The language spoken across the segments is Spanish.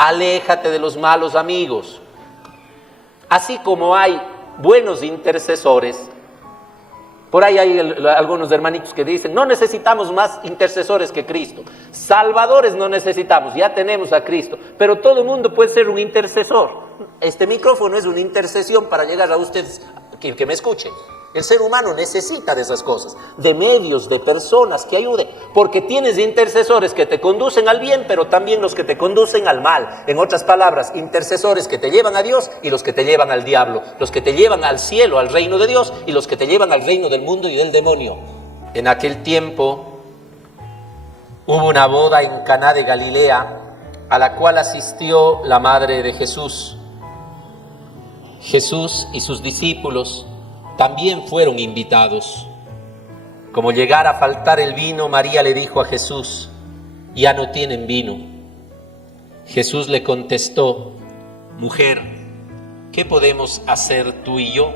Aléjate de los malos amigos. Así como hay buenos intercesores, por ahí hay algunos hermanitos que dicen, no necesitamos más intercesores que Cristo. Salvadores no necesitamos, ya tenemos a Cristo. Pero todo el mundo puede ser un intercesor. Este micrófono es una intercesión para llegar a ustedes, que me escuchen. El ser humano necesita de esas cosas, de medios, de personas que ayuden, porque tienes intercesores que te conducen al bien, pero también los que te conducen al mal. En otras palabras, intercesores que te llevan a Dios y los que te llevan al diablo, los que te llevan al cielo, al reino de Dios, y los que te llevan al reino del mundo y del demonio. En aquel tiempo hubo una boda en Caná de Galilea, a la cual asistió la madre de Jesús. Jesús y sus discípulos también fueron invitados. Como llegara a faltar el vino, María le dijo a Jesús, ya no tienen vino. Jesús le contestó, mujer, ¿qué podemos hacer tú y yo?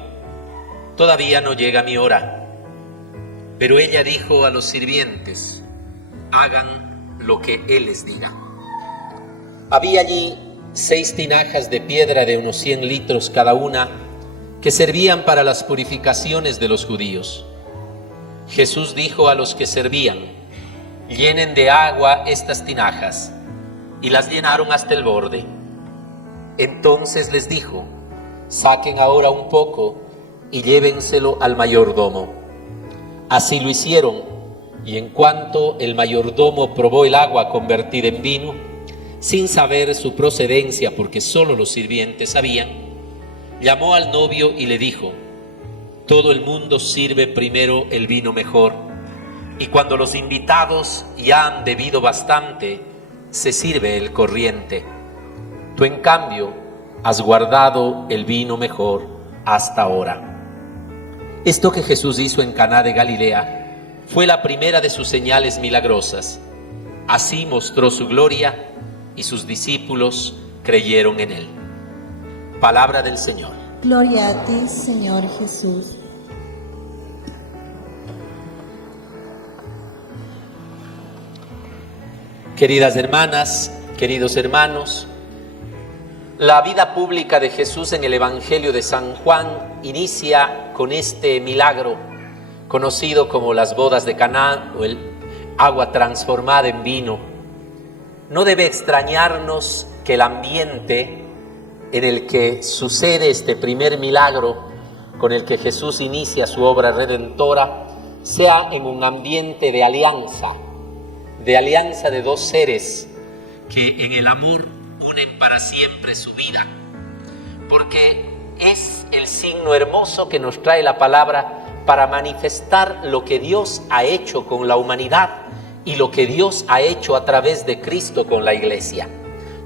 Todavía no llega mi hora. Pero ella dijo a los sirvientes, hagan lo que Él les diga. Había allí 6 tinajas de piedra de unos 100 litros cada una, que servían para las purificaciones de los judíos. Jesús dijo a los que servían, llenen de agua estas tinajas, y las llenaron hasta el borde. Entonces les dijo, saquen ahora un poco y llévenselo al mayordomo. Así lo hicieron, y en cuanto el mayordomo probó el agua convertida en vino, sin saber su procedencia porque solo los sirvientes sabían, llamó al novio y le dijo, todo el mundo sirve primero el vino mejor, y cuando los invitados ya han bebido bastante, se sirve el corriente. Tú en cambio has guardado el vino mejor hasta ahora. Esto que Jesús hizo en Caná de Galilea fue la primera de sus señales milagrosas. Así mostró su gloria y sus discípulos creyeron en él. Palabra del Señor. Gloria a ti, Señor Jesús. Queridas hermanas, queridos hermanos, la vida pública de Jesús en el Evangelio de San Juan inicia con este milagro conocido como las bodas de Caná o el agua transformada en vino. No debe extrañarnos que el ambiente en el que sucede este primer milagro con el que Jesús inicia su obra redentora sea en un ambiente de alianza de 2 seres que en el amor unen para siempre su vida, porque es el signo hermoso que nos trae la palabra para manifestar lo que Dios ha hecho con la humanidad y lo que Dios ha hecho a través de Cristo con la Iglesia.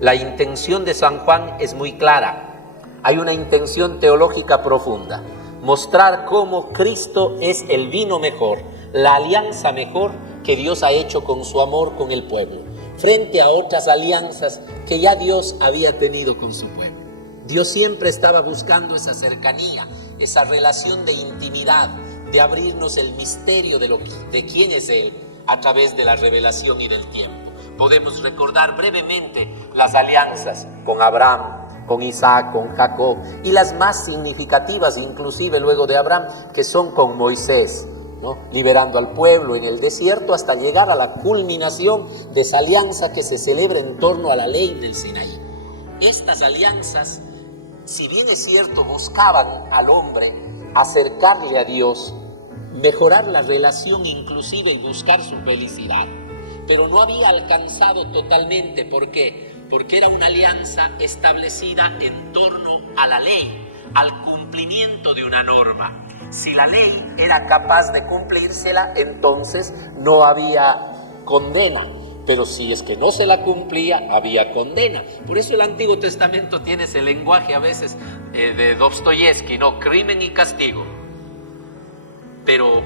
La intención de San Juan es muy clara. Hay una intención teológica profunda. Mostrar cómo Cristo es el vino mejor, la alianza mejor que Dios ha hecho con su amor con el pueblo, frente a otras alianzas que ya Dios había tenido con su pueblo. Dios siempre estaba buscando esa cercanía, esa relación de intimidad, de abrirnos el misterio de quién es Él a través de la revelación y del tiempo. Podemos recordar brevemente las alianzas con Abraham, con Isaac, con Jacob, y las más significativas, inclusive luego de Abraham, que son con Moisés, ¿no? Liberando al pueblo en el desierto hasta llegar a la culminación de esa alianza que se celebra en torno a la ley del Sinaí. Estas alianzas, si bien es cierto, buscaban al hombre acercarle a Dios, mejorar la relación inclusive y buscar su felicidad, pero no había alcanzado totalmente. ¿Por qué? Porque era una alianza establecida en torno a la ley, al cumplimiento de una norma. Si la ley era capaz de cumplírsela, entonces no había condena. Pero si es que no se la cumplía, había condena. Por eso el Antiguo Testamento tiene ese lenguaje a veces de Dostoyevsky, ¿no? Crimen y castigo. Pero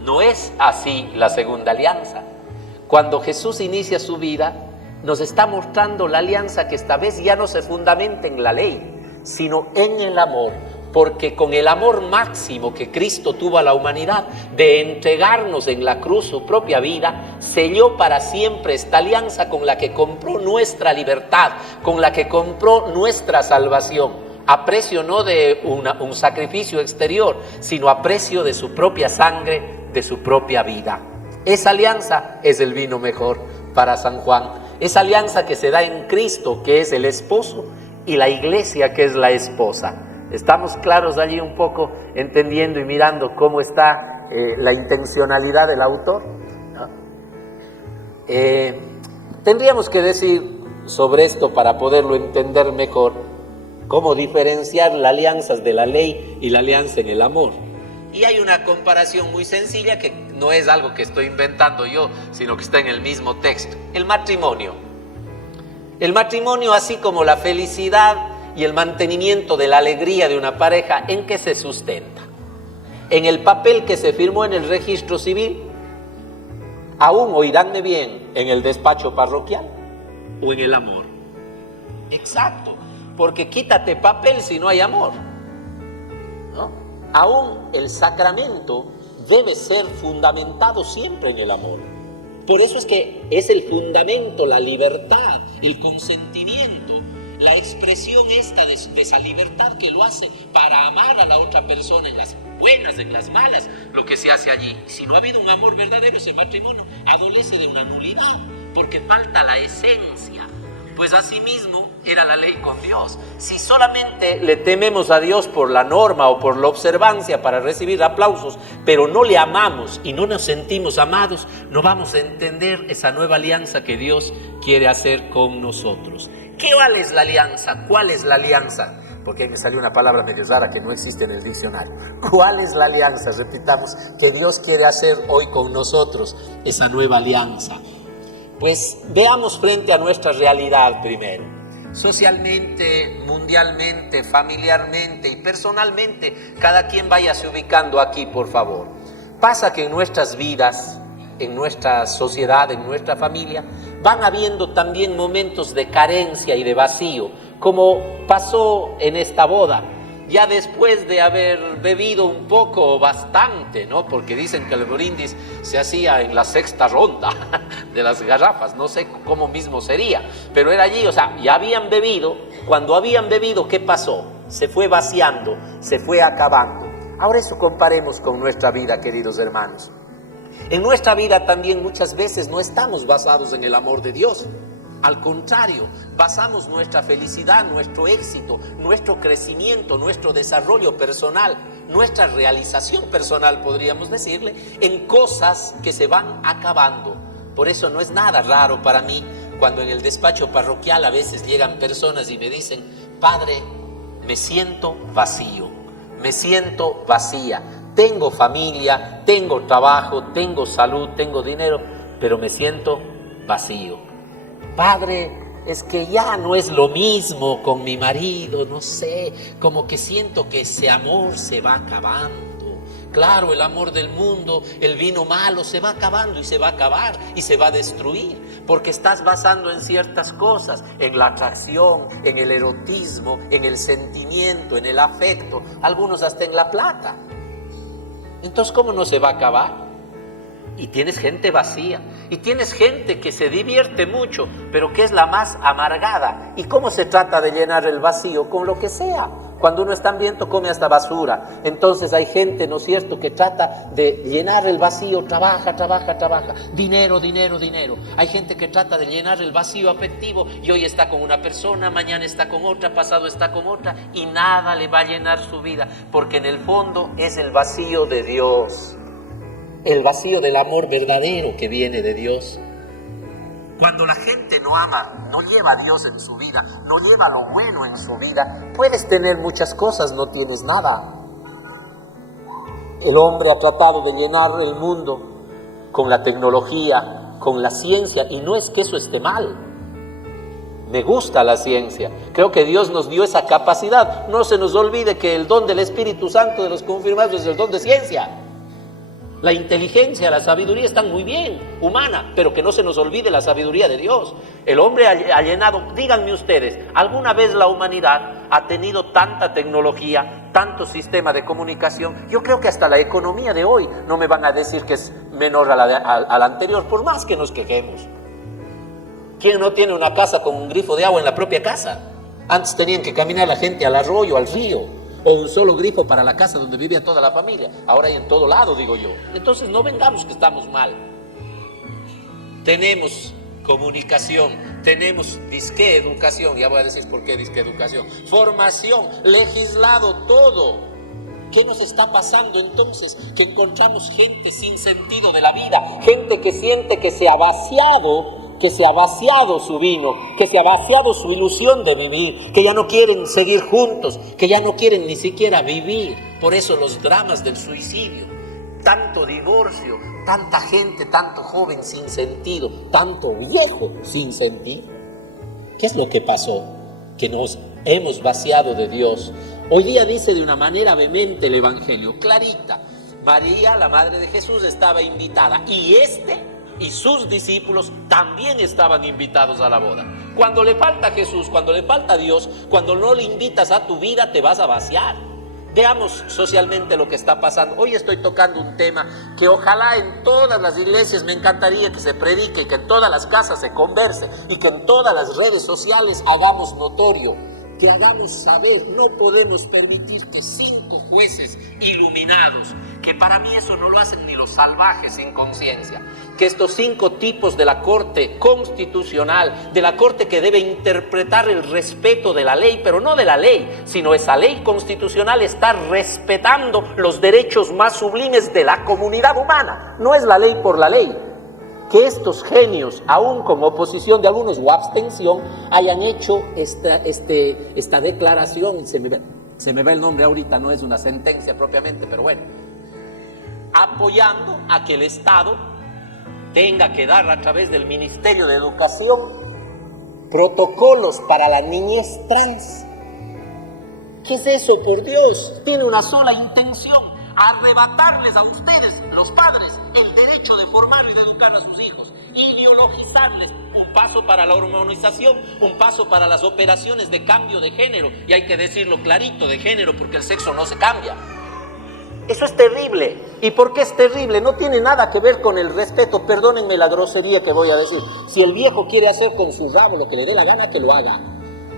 no es así la segunda alianza. Cuando Jesús inicia su vida, nos está mostrando la alianza que esta vez ya no se fundamenta en la ley, sino en el amor. porque con el amor máximo que Cristo tuvo a la humanidad, de entregarnos en la cruz su propia vida, selló para siempre esta alianza con la que compró nuestra libertad, con la que compró nuestra salvación, a precio no de un sacrificio exterior, sino a precio de su propia sangre, de su propia vida. Esa alianza es el vino mejor para San Juan, esa alianza que se da en Cristo, que es el esposo, y la iglesia, que es la esposa. Estamos claros allí un poco entendiendo y mirando cómo está la intencionalidad del autor, ¿no? Tendríamos que decir sobre esto para poderlo entender mejor, cómo diferenciar las alianzas de la ley y la alianza en el amor. Y hay una comparación muy sencilla que no es algo que estoy inventando yo, sino que está en el mismo texto. El matrimonio. El matrimonio, así como la felicidad y el mantenimiento de la alegría de una pareja, ¿en qué se sustenta? En el papel que se firmó en el registro civil, aún, oídánme bien, en el despacho parroquial o en el amor. Exacto, porque quítate papel si no hay amor, ¿no? Aún el sacramento debe ser fundamentado siempre en el amor. Por eso es que es el fundamento, la libertad, el consentimiento, la expresión esta de esa libertad que lo hace para amar a la otra persona en las buenas, en las malas, lo que se hace allí. Si no ha habido un amor verdadero, ese matrimonio adolece de una nulidad, porque falta la esencia. Pues asimismo era la ley con Dios. Si solamente le tememos a Dios por la norma o por la observancia para recibir aplausos, pero no le amamos y no nos sentimos amados, no vamos a entender esa nueva alianza que Dios quiere hacer con nosotros. ¿Cuál es la alianza? ¿Cuál es la alianza? Porque ahí me salió una palabra medio rara que no existe en el diccionario. ¿Cuál es la alianza? Repitamos, que Dios quiere hacer hoy con nosotros esa nueva alianza. Pues veamos frente a nuestra realidad primero. Socialmente, mundialmente, familiarmente y personalmente, cada quien váyase ubicando aquí, por favor. Pasa que en nuestras vidas, en nuestra sociedad, en nuestra familia, van habiendo también momentos de carencia y de vacío, como pasó en esta boda. Ya después de haber bebido un poco o bastante, ¿no? Porque dicen que el brindis se hacía en la sexta ronda de las garrafas, no sé cómo mismo sería, pero era allí, o sea, ya habían bebido. Cuando habían bebido, ¿qué pasó? Se fue vaciando, se fue acabando. Ahora eso comparemos con nuestra vida, queridos hermanos. En nuestra vida también muchas veces no estamos basados en el amor de Dios. Al contrario, basamos nuestra felicidad, nuestro éxito, nuestro crecimiento, nuestro desarrollo personal, nuestra realización personal, podríamos decirle, en cosas que se van acabando. Por eso no es nada raro para mí cuando en el despacho parroquial a veces llegan personas y me dicen: Padre, me siento vacío, me siento vacía. Tengo familia, tengo trabajo, tengo salud, tengo dinero, pero me siento vacío. Padre, es que ya no es lo mismo con mi marido, no sé, como que siento que ese amor se va acabando. Claro, el amor del mundo, el vino malo se va acabando y se va a acabar y se va a destruir, porque estás basando en ciertas cosas, en la atracción, en el erotismo, en el sentimiento, en el afecto, algunos hasta en la plata. Entonces, ¿cómo no se va a acabar? Y tienes gente vacía, y tienes gente que se divierte mucho, pero que es la más amargada. ¿Y cómo se trata de llenar el vacío? Con lo que sea. Cuando uno está hambriento come hasta basura. Entonces hay gente, ¿no es cierto?, que trata de llenar el vacío, trabaja. Dinero. Hay gente que trata de llenar el vacío afectivo y hoy está con una persona, mañana está con otra, pasado está con otra y nada le va a llenar su vida, porque en el fondo es el vacío de Dios. El vacío del amor verdadero que viene de Dios. Cuando la gente no ama, no lleva a Dios en su vida, no lleva lo bueno en su vida, puedes tener muchas cosas, no tienes nada. El hombre ha tratado de llenar el mundo con la tecnología, con la ciencia, y no es que eso esté mal. Me gusta la ciencia, creo que Dios nos dio esa capacidad. No se nos olvide que el don del Espíritu Santo de los confirmados es el don de ciencia. La inteligencia, la sabiduría están muy bien, humana, pero que no se nos olvide la sabiduría de Dios. El hombre ha llenado, díganme ustedes, ¿alguna vez la humanidad ha tenido tanta tecnología, tanto sistema de comunicación. Yo creo que hasta la economía de hoy no me van a decir que es menor a la anterior, por más que nos quejemos. ¿Quién no tiene una casa con un grifo de agua en la propia casa? Antes tenían que caminar la gente al arroyo, al río, o un solo grifo para la casa donde vivía toda la familia. Ahora hay en todo lado, digo yo. Entonces no vengamos que estamos mal. Tenemos comunicación, tenemos disque educación, ya voy a decir por qué disque educación, formación, legislado todo. ¿Qué nos está pasando entonces? Que encontramos gente sin sentido de la vida, gente que siente que se ha vaciado su vino, que se ha vaciado su ilusión de vivir, que ya no quieren seguir juntos, que ya no quieren ni siquiera vivir. Por eso los dramas del suicidio, tanto divorcio, tanta gente, tanto joven sin sentido, tanto viejo sin sentido. ¿Qué es lo que pasó? Que nos hemos vaciado de Dios. Hoy día dice de una manera vehemente el Evangelio, clarita. María, la madre de Jesús, estaba invitada y sus discípulos también estaban invitados a la boda. Cuando le falta Jesús, cuando le falta Dios, cuando no le invitas a tu vida, te vas a vaciar. Veamos socialmente lo que está pasando. Hoy estoy tocando un tema que ojalá en todas las iglesias me encantaría que se predique y que en todas las casas se converse y que en todas las redes sociales hagamos notorio, que hagamos saber. No podemos permitir que 5 jueces iluminados, que para mí eso no lo hacen ni los salvajes sin conciencia, que estos 5 tipos de la Corte Constitucional, de la Corte que debe interpretar el respeto de la ley, pero no de la ley, sino esa ley constitucional está respetando los derechos más sublimes de la comunidad humana, no es la ley por la ley. Que estos genios, aún con oposición de algunos o abstención, hayan hecho esta declaración, se me va el nombre ahorita, no es una sentencia propiamente, pero bueno, apoyando a que el Estado tenga que dar a través del Ministerio de Educación protocolos para la niñez trans. ¿Qué es eso, por Dios? Tiene una sola intención: arrebatarles a ustedes, los padres, el derecho de formar y de educar a sus hijos, ideologizarles. Un paso para la hormonización, un paso para las operaciones de cambio de género, y hay que decirlo clarito, de género, porque el sexo no se cambia. Eso es terrible. ¿Y por qué es terrible? No tiene nada que ver con el respeto. Perdónenme la grosería que voy a decir. Si el viejo quiere hacer con su rabo lo que le dé la gana, que lo haga.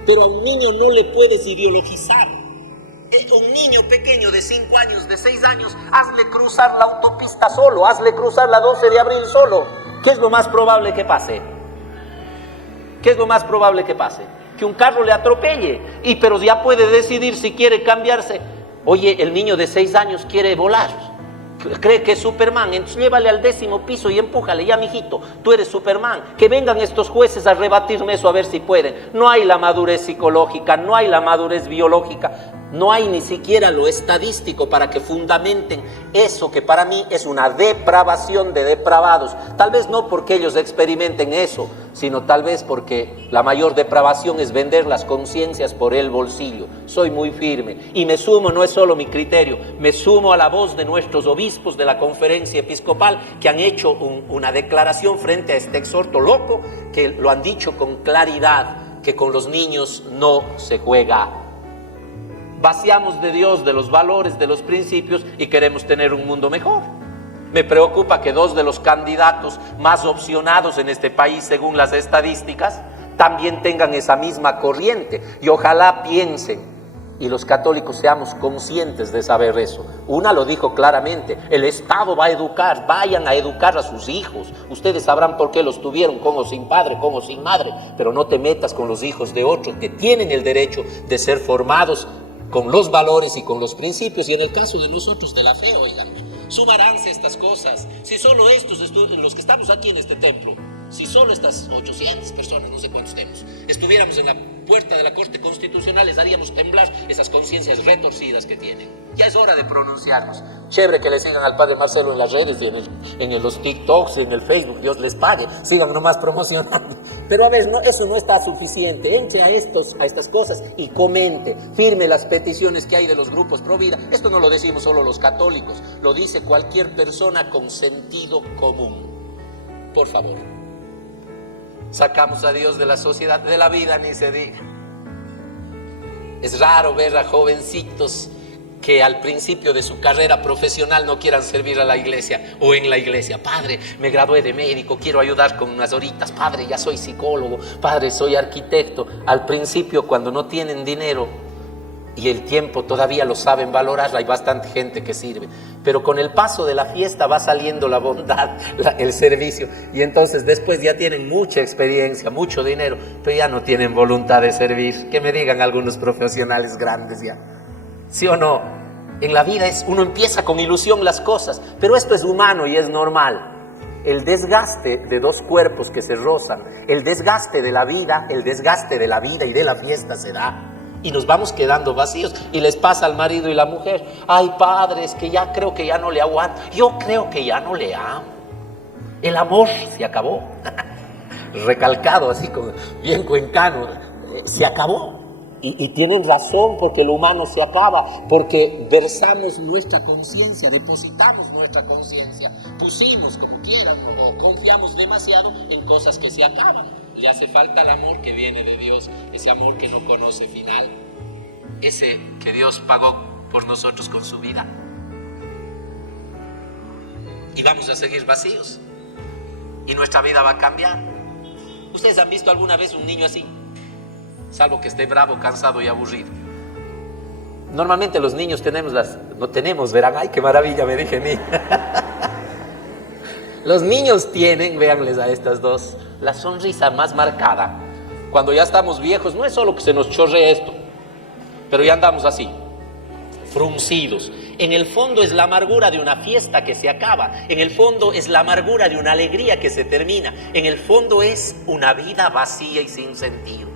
Pero a un niño no le puedes ideologizar. Un niño pequeño de 5 años, de 6 años, hazle cruzar la autopista solo, hazle cruzar la 12 de abril solo. ¿Qué es lo más probable que pase? ¿Qué es lo más probable que pase? Que un carro le atropelle, pero ya puede decidir si quiere cambiarse. Oye, el niño de 6 años quiere volar, cree que es Superman, entonces llévale al 10º piso y empújale, ya mijito, tú eres Superman. Que vengan estos jueces a rebatirme eso a ver si pueden. No hay la madurez psicológica, no hay la madurez biológica, no hay ni siquiera lo estadístico para que fundamenten eso que para mí es una depravación de depravados. Tal vez no porque ellos experimenten eso, sino tal vez porque la mayor depravación es vender las conciencias por el bolsillo. Soy muy firme y me sumo, no es solo mi criterio, me sumo a la voz de nuestros obispos de la Conferencia Episcopal que han hecho una declaración frente a este exhorto loco, que lo han dicho con claridad, que con los niños no se juega. Vaciamos de Dios, de los valores, de los principios y queremos tener un mundo mejor. Me preocupa que 2 de los candidatos más opcionados en este país, según las estadísticas, también tengan esa misma corriente. Y ojalá piensen, y los católicos seamos conscientes de saber eso. Una lo dijo claramente: el Estado va a educar, vayan a educar a sus hijos. Ustedes sabrán por qué los tuvieron, con o sin padre, con o sin madre, pero no te metas con los hijos de otros que tienen el derecho de ser formados con los valores y con los principios. Y en el caso de nosotros de la fe, oigan, sumaránse estas cosas. Si solo estos, los que estamos aquí en este templo, si solo estas 800 personas, no sé cuántos tenemos, estuviéramos en la puerta de la Corte Constitucional, les haríamos temblar esas conciencias retorcidas que tienen. Ya es hora de pronunciarnos. Chévere que le sigan al Padre Marcelo en las redes, en los TikToks, en el Facebook, Dios les pague, sigan nomás promocionando. Pero a ver, eso no está suficiente. Entre a estas cosas y comente, firme las peticiones que hay de los grupos pro vida. Esto no lo decimos solo los católicos, lo dice cualquier persona con sentido común. Por favor. Sacamos a Dios de la sociedad, de la vida ni se diga. Es raro ver a jovencitos que al principio de su carrera profesional no quieran servir a la iglesia o en la iglesia. Padre, me gradué de médico, quiero ayudar con unas horitas. Padre, ya soy psicólogo. Padre, soy arquitecto. Al principio, cuando no tienen dinero y el tiempo todavía lo saben valorar, hay bastante gente que sirve. Pero con el paso de la fiesta va saliendo la bondad, el servicio. Y entonces después ya tienen mucha experiencia, mucho dinero, pero ya no tienen voluntad de servir. Que me digan algunos profesionales grandes ya. ¿Sí o no? En la vida uno empieza con ilusión las cosas, pero esto es humano y es normal. El desgaste de dos cuerpos que se rozan, el desgaste de la vida y de la fiesta se da. Y nos vamos quedando vacíos. Y les pasa al marido y la mujer: ay, padre, es que ya creo que ya no le aguanto. Yo creo que ya no le amo. El amor se acabó. Recalcado así, bien cuencano. Se acabó. Y tienen razón, porque lo humano se acaba, porque versamos nuestra conciencia, depositamos nuestra conciencia, pusimos como quieran, como confiamos demasiado en cosas que se acaban. Le hace falta el amor que viene de Dios, ese amor que no conoce final, ese que Dios pagó por nosotros con su vida. Y vamos a seguir vacíos, y nuestra vida va a cambiar. ¿Ustedes han visto alguna vez un niño así? Salvo que esté bravo, cansado y aburrido. Normalmente los niños verán, ay, qué maravilla, me dije a mí. Los niños tienen, véanles a estas dos, la sonrisa más marcada. Cuando ya estamos viejos, no es solo que se nos chorre esto, pero ya andamos así, fruncidos. En el fondo es la amargura de una fiesta que se acaba. En el fondo es la amargura de una alegría que se termina. En el fondo es una vida vacía y sin sentido.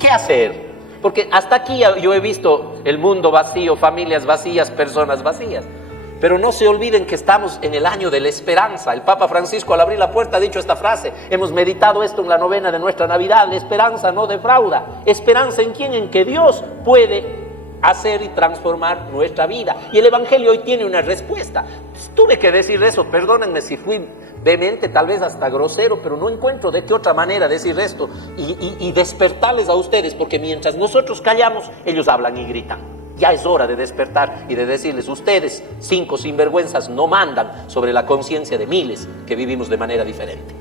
¿Qué hacer? Porque hasta aquí yo he visto el mundo vacío, familias vacías, personas vacías. Pero no se olviden que estamos en el año de la esperanza. El Papa Francisco, al abrir la puerta, ha dicho esta frase. Hemos meditado esto en la novena de nuestra Navidad. La esperanza no defrauda. ¿Esperanza en quién? En que Dios puede hacer y transformar nuestra vida. Y el Evangelio hoy tiene una respuesta. Tuve que decir eso, perdónenme si fui vehemente, tal vez hasta grosero, pero no encuentro de qué otra manera decir esto y despertarles a ustedes, porque mientras nosotros callamos, ellos hablan y gritan. Ya es hora de despertar y de decirles: ustedes, 5 sinvergüenzas, no mandan sobre la conciencia de miles que vivimos de manera diferente.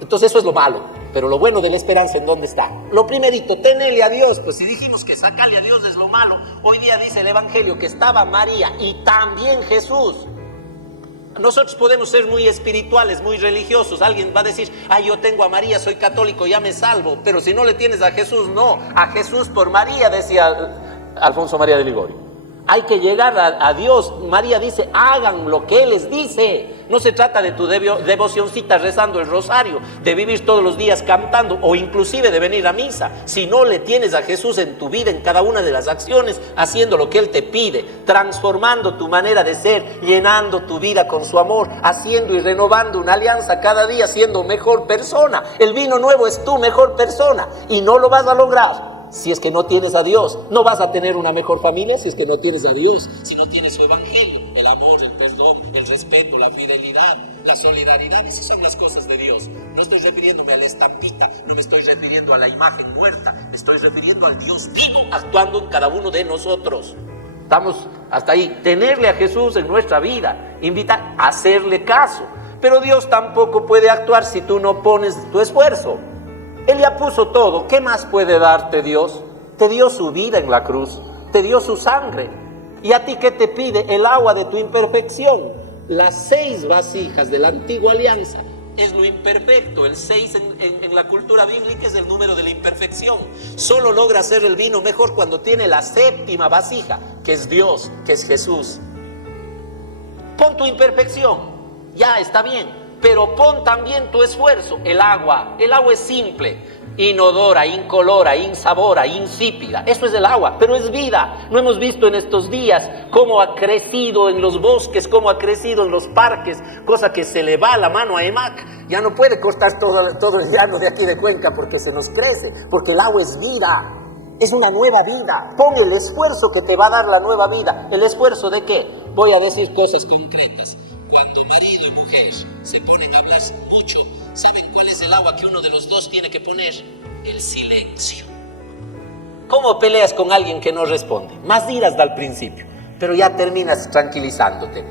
Entonces eso es lo malo, pero lo bueno de la esperanza, ¿en dónde está? Lo primerito, tenele a Dios. Pues si dijimos que sacarle a Dios es lo malo, hoy día dice el Evangelio que estaba María y también Jesús. Nosotros podemos ser muy espirituales, muy religiosos. Alguien va a decir: ay, yo tengo a María, soy católico, ya me salvo. Pero si no le tienes a Jesús, no. A Jesús por María, decía Alfonso María de Ligorio. Hay que llegar a Dios. María dice: hagan lo que Él les dice. No se trata de tu devocioncita rezando el rosario, de vivir todos los días cantando, o inclusive de venir a misa. Si no le tienes a Jesús en tu vida, en cada una de las acciones, haciendo lo que Él te pide, transformando tu manera de ser, llenando tu vida con su amor, haciendo y renovando una alianza cada día, siendo mejor persona. El vino nuevo es tu mejor persona, y no lo vas a lograr si es que no tienes a Dios. No vas a tener una mejor familia si es que no tienes a Dios, si no tienes su Evangelio, el amor, el perdón, el respeto, la fidelidad, la solidaridad. Esas son las cosas de Dios. No estoy refiriéndome a la estampita, no me estoy refiriendo a la imagen muerta, me estoy refiriendo al Dios vivo actuando en cada uno de nosotros. Estamos hasta ahí. Tenerle a Jesús en nuestra vida invita a hacerle caso, pero Dios tampoco puede actuar si tú no pones tu esfuerzo. Él ya puso todo. ¿Qué más puede darte Dios? Te dio su vida en la cruz, te dio su sangre. ¿Y a ti qué te pide? El agua de tu imperfección. Las 6 vasijas de la antigua alianza es lo imperfecto. El 6 en la cultura bíblica es el número de la imperfección. Solo logra hacer el vino mejor cuando tiene la 7ª vasija, que es Dios, que es Jesús. Pon tu imperfección, ya está bien. Pero pon también tu esfuerzo. El agua es simple, inodora, incolora, insabora, insípida. Eso es el agua, pero es vida. No hemos visto en estos días cómo ha crecido en los bosques, cómo ha crecido en los parques, cosa que se le va la mano a EMAC. Ya no puede cortar todo el llano de aquí de Cuenca porque se nos crece, porque el agua es vida. Es una nueva vida. Pon el esfuerzo que te va a dar la nueva vida. ¿El esfuerzo de qué? Voy a decir cosas concretas. Cuando marido y mujer se ponen a hablar mucho, ¿saben cuál es el agua que uno de los dos tiene que poner? El silencio. ¿Cómo peleas con alguien que no responde? Más dirás da al principio, pero ya terminas tranquilizándote.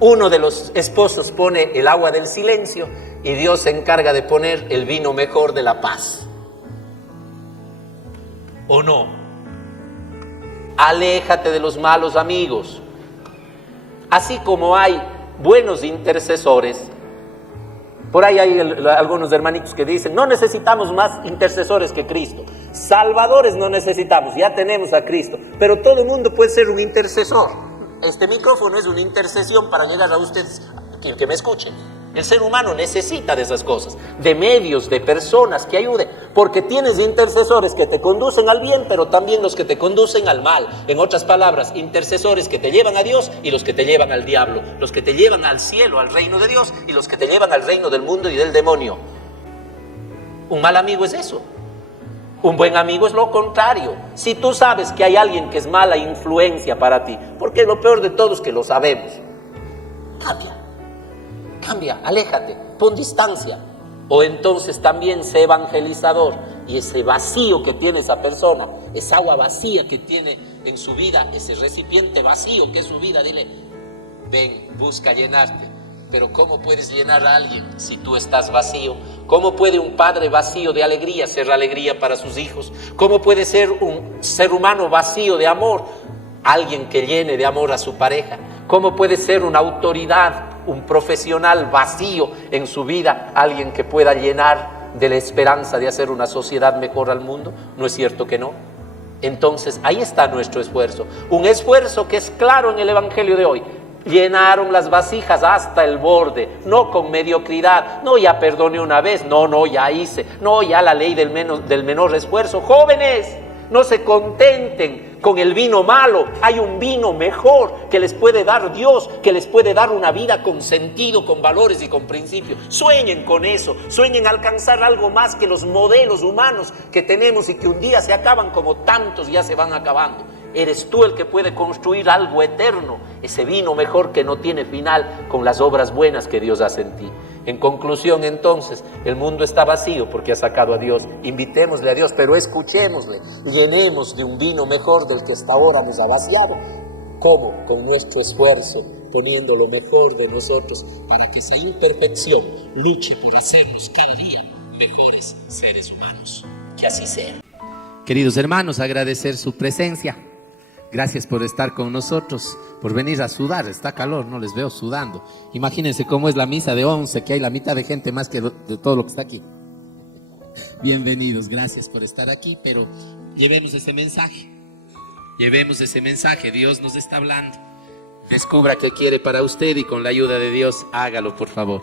Uno de los esposos pone el agua del silencio y Dios se encarga de poner el vino mejor de la paz. ¿O no? Aléjate de los malos amigos. Así como hay buenos intercesores, por ahí hay algunos hermanitos que dicen, no necesitamos más intercesores que Cristo. Salvadores no necesitamos, ya tenemos a Cristo. Pero todo el mundo puede ser un intercesor. Este micrófono es una intercesión para llegar a ustedes, que me escuchen. El ser humano necesita de esas cosas, de medios, de personas que ayuden, porque tienes intercesores que te conducen al bien, pero también los que te conducen al mal. En otras palabras, intercesores que te llevan a Dios y los que te llevan al diablo, los que te llevan al cielo, al reino de Dios, y los que te llevan al reino del mundo y del demonio. Un mal amigo es eso. Un buen amigo es lo contrario. Si tú sabes que hay alguien que es mala influencia para ti, porque lo peor de todo es que lo sabemos, cambia, aléjate, pon distancia. O entonces también sé evangelizador, y ese vacío que tiene esa persona, esa agua vacía que tiene en su vida, ese recipiente vacío que es su vida, dile, ven, busca llenarte. Pero ¿cómo puedes llenar a alguien si tú estás vacío? ¿Cómo puede un padre vacío de alegría ser alegría para sus hijos? ¿Cómo puede ser un ser humano vacío de amor alguien que llene de amor a su pareja? ¿Cómo puede ser una autoridad, un profesional vacío en su vida, alguien que pueda llenar de la esperanza de hacer una sociedad mejor al mundo? ¿No es cierto que no? Entonces ahí está nuestro esfuerzo, un esfuerzo que es claro en el Evangelio de hoy. Llenaron las vasijas hasta el borde, no con mediocridad, no ya perdoné una vez, no ya hice, no ya la ley del menor esfuerzo. Jóvenes, no se contenten con el vino malo, hay un vino mejor que les puede dar Dios, que les puede dar una vida con sentido, con valores y con principios. Sueñen con eso, sueñen alcanzar algo más que los modelos humanos que tenemos y que un día se acaban como tantos ya se van acabando. Eres tú el que puede construir algo eterno, ese vino mejor que no tiene final, con las obras buenas que Dios hace en ti. En conclusión, entonces, el mundo está vacío porque ha sacado a Dios. Invitémosle a Dios, pero escuchémosle. Llenemos de un vino mejor del que hasta ahora nos ha vaciado. ¿Cómo? Con nuestro esfuerzo, poniendo lo mejor de nosotros para que esa imperfección luche por hacernos cada día mejores seres humanos. Que así sea. Queridos hermanos, agradecer su presencia. Gracias por estar con nosotros, por venir a sudar. Está calor, no les veo sudando. Imagínense cómo es la misa de 11, que hay la mitad de gente más que de todo lo que está aquí. Bienvenidos, gracias por estar aquí, pero llevemos ese mensaje. Llevemos ese mensaje, Dios nos está hablando. Descubra qué quiere para usted y con la ayuda de Dios, hágalo, por favor.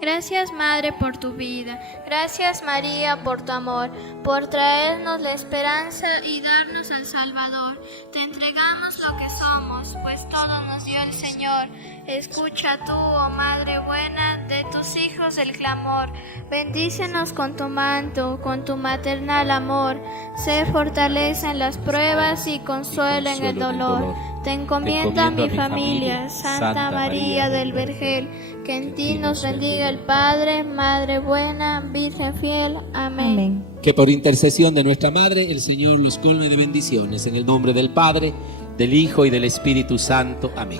Gracias, Madre, por tu vida. Gracias, María, por tu amor, por traernos la esperanza y darnos al Salvador. Te entregamos lo que somos, pues todo nos dio el Señor. Escucha tú, oh Madre buena, de tus hijos el clamor. Bendícenos con tu manto, con tu maternal amor. Sé fortaleza en las pruebas y consuelo en el dolor. Te encomiendo a mi familia, Santa María del Vergel, que en ti nos bendiga el Padre, Madre buena, Virgen fiel. Amén. Que por intercesión de nuestra Madre, el Señor los colme de bendiciones. En el nombre del Padre, del Hijo y del Espíritu Santo. Amén.